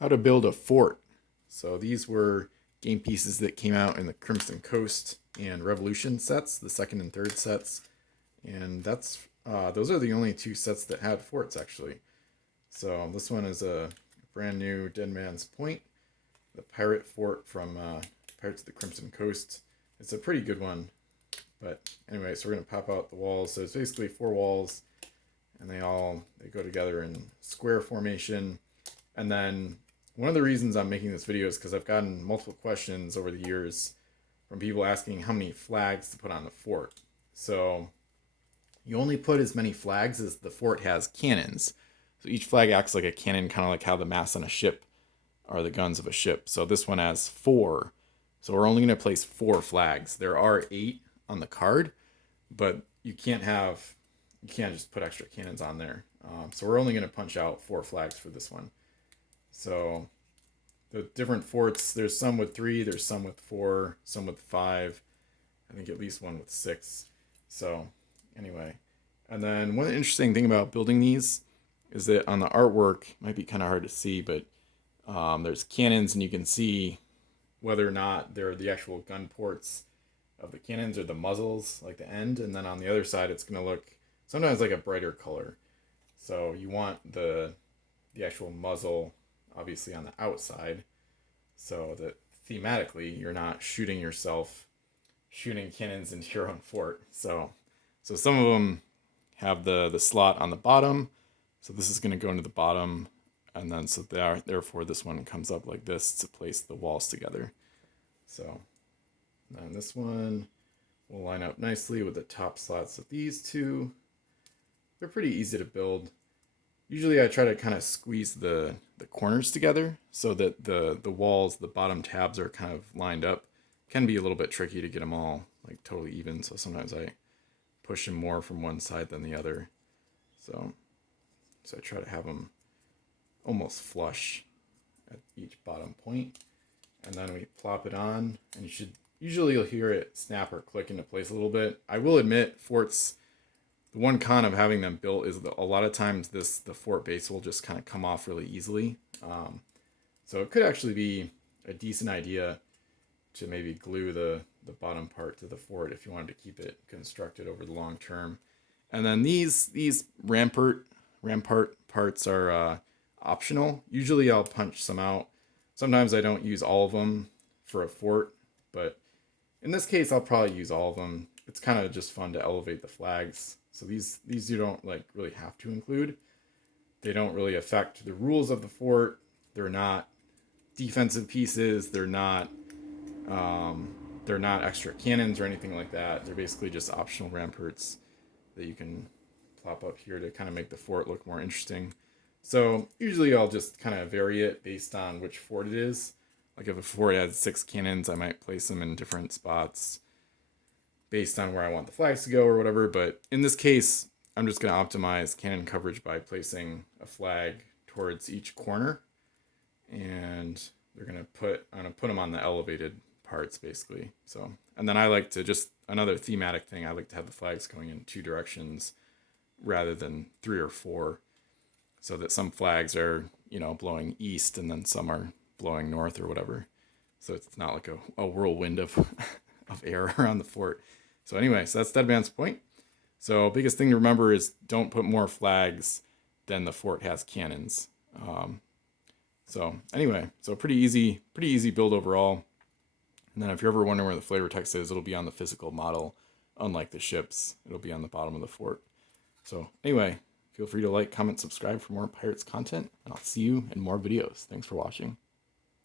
How to build a fort. So these were game pieces that came out in the Crimson Coast and Revolution sets, the second and third sets, and that's those are the only two sets that had forts actually. So this one is a brand new Dead Man's Point, the pirate fort from Pirates of the Crimson Coast. It's a pretty good one, but anyway, so we're gonna pop out the walls. So it's basically four walls, and they go together in square formation, and then one of the reasons I'm making this video is because I've gotten multiple questions over the years from people asking how many flags to put on the fort. So you only put as many flags as the fort has cannons. So each flag acts like a cannon, kind of like how the masts on a ship are the guns of a ship. So this one has 4. So we're only going to place 4 flags. There are 8 on the card, but you can't just put extra cannons on there. So we're only going to punch out 4 flags for this one. So the different forts, there's some with 3, there's some with 4, some with 5, I think at least one with 6. So anyway, and then one interesting thing about building these is that on the artwork, it might be kind of hard to see, but there's cannons, and you can see whether or not they're the actual gun ports of the cannons or the muzzles, like the end. And then on the other side, it's going to look sometimes like a brighter color. So you want the actual muzzle obviously on the outside, so that thematically you're not shooting cannons into your own fort. So some of them have the slot on the bottom. So this is going to go into the bottom, and then therefore this one comes up like this to place the walls together. So then this one will line up nicely with the top slots of these two. They're pretty easy to build. Usually I try to kind of squeeze the corners together so that the walls, the bottom tabs are kind of lined up. Can be a little bit tricky to get them all like totally even, so sometimes I push them more from one side than the other. So I try to have them almost flush at each bottom point. And then we plop it on, and usually you'll hear it snap or click into place a little bit. I will admit, forts, the one con of having them built is that a lot of times the fort base will just kind of come off really easily. So it could actually be a decent idea to maybe glue the bottom part to the fort if you wanted to keep it constructed over the long term. And then these rampart parts are optional. Usually I'll punch some out. Sometimes I don't use all of them for a fort, but in this case I'll probably use all of them. It's kind of just fun to elevate the flags. So these you don't like really have to include. They don't really affect the rules of the fort. They're not defensive pieces. They're not extra cannons or anything like that. They're basically just optional ramparts that you can plop up here to kind of make the fort look more interesting. So usually I'll just kind of vary it based on which fort it is. Like if a fort has 6 cannons, I might place them in different spots based on where I want the flags to go or whatever. But in this case, I'm just going to optimize cannon coverage by placing a flag towards each corner. And I'm going to put them on the elevated parts basically. So, and then I like to another thematic thing, I like to have the flags going in 2 directions rather than 3 or 4. So that some flags are, blowing east and then some are blowing north or whatever. So it's not like a whirlwind of air around the fort. So anyway, so that's Dead Man's Point. So biggest thing to remember is don't put more flags than the fort has cannons. So anyway, so pretty easy build overall. And then if you're ever wondering where the flavor text is, it'll be on the physical model. Unlike the ships, it'll be on the bottom of the fort. So anyway, feel free to like, comment, subscribe for more Pirates content, and I'll see you in more videos. Thanks for watching.